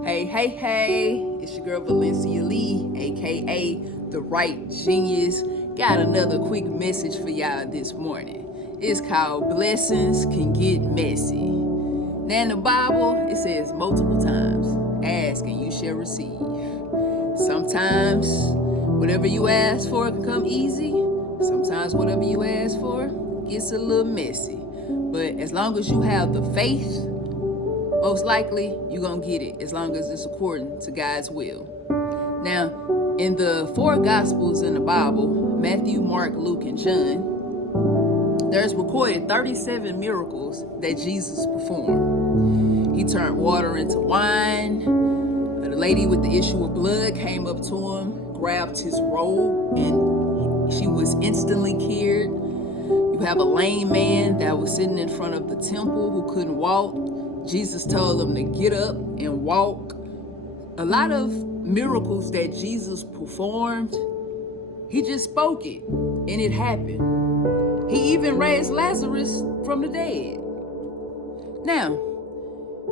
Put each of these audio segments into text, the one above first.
Hey, it's your girl Valencia Lee, aka The Right Genius. Got another quick message for y'all this morning. It's called Blessings Can Get Messy. Now in the Bible, it says multiple times, ask and you shall receive. Sometimes whatever you ask for can come easy. Sometimes whatever you ask for gets a little messy. But as long as you have the faith, most likely you're going to get it as long as it's according to God's will. Now, in the four Gospels in the Bible, Matthew, Mark, Luke, and John, there's recorded 37 miracles that Jesus performed. He turned water into wine. The lady with the issue of blood came up to him, grabbed his robe, and she was instantly cured. You have a lame man that was sitting in front of the temple who couldn't walk. Jesus told him to get up and walk. A lot of miracles that Jesus performed, he just spoke it and it happened. He even raised Lazarus from the dead. Now,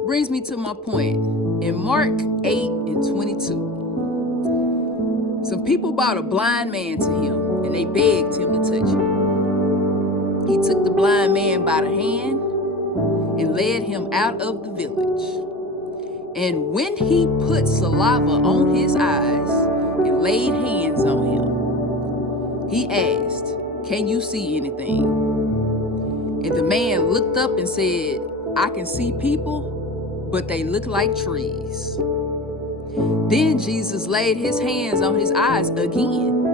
brings me to my point. In Mark 8:22, some people brought a blind man to him and they begged him to touch him. He took the blind man by the hand and led him out of the village. And when he put saliva on his eyes and laid hands on him, he asked, "Can you see anything?" And the man looked up and said, "I can see people, but they look like trees." Then Jesus laid his hands on his eyes again,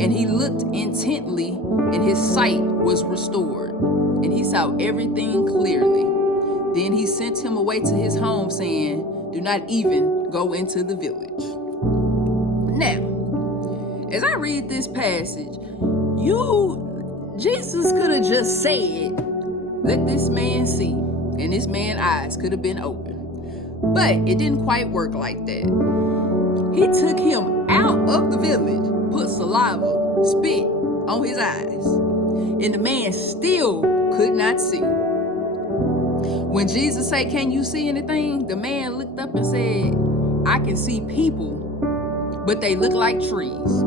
and he looked intently, and his sight was restored, and he saw everything clearly. Then he sent him away to his home, saying, "Do not even go into the village." Now, as I read this passage, Jesus could have just said, "Let this man see," and this man's eyes could have been open. But it didn't quite work like that. He took him out of the village, put saliva, spit on his eyes, and the man still could not see. When Jesus said, "Can you see anything?" the man looked up and said, "I can see people, but they look like trees."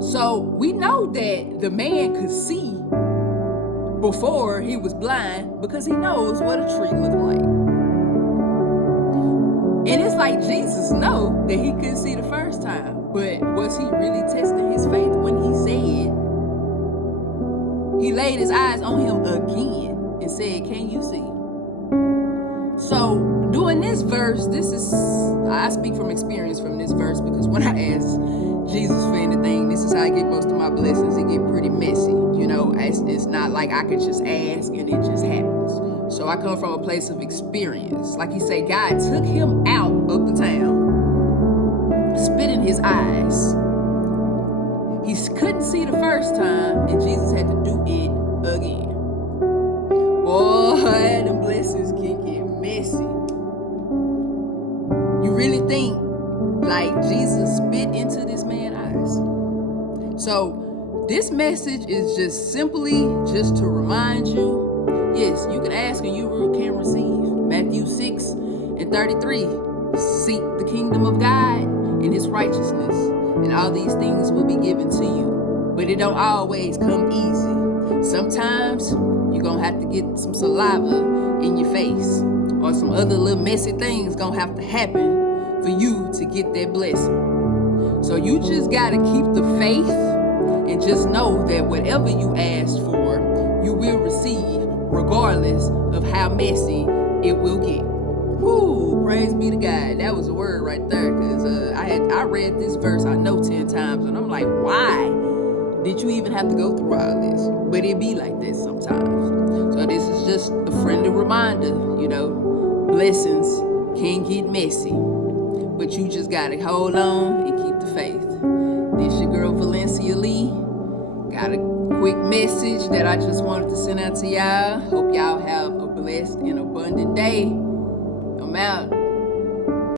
So we know that the man could see before he was blind because he knows what a tree looked like. And it's like Jesus know that he couldn't see the first time, but was he really testing his faith when he said, he laid his eyes on him again and said, "Can you see?" So doing this verse, I speak from experience from this verse, because when I ask Jesus for anything, this is how I get most of my blessings. It get pretty messy. It's not like I could just ask and it just happens. So I come from a place of experience. Like he said, God took him out of the town, spit in his eyes. He couldn't see the first time, and Jesus had to do it again. Boy, them blessings can get messy. You really think like Jesus spit into this man's eyes? So this message is just simply to remind you, yes, you can ask and you can receive. Matthew 6:33, seek the kingdom of God and his righteousness, and all these things will be given to you. But it don't always come easy. Sometimes you're going to have to get some saliva in your face, or some other little messy things going to have to happen for you to get that blessing. So you just got to keep the faith and just know that whatever you ask for, you will receive, regardless of how messy it will get. Whoo, praise be to God. That was a word right there, because I read this verse, I know 10 times, and I'm like, why did you even have to go through all this? But it be like this sometimes. So this is just a friendly reminder, blessings can get messy, but you just gotta hold on and keep the faith. This your girl Valencia Lee. Got a quick message that I just wanted to send out to y'all. Hope y'all have a blessed and abundant day. I'm out.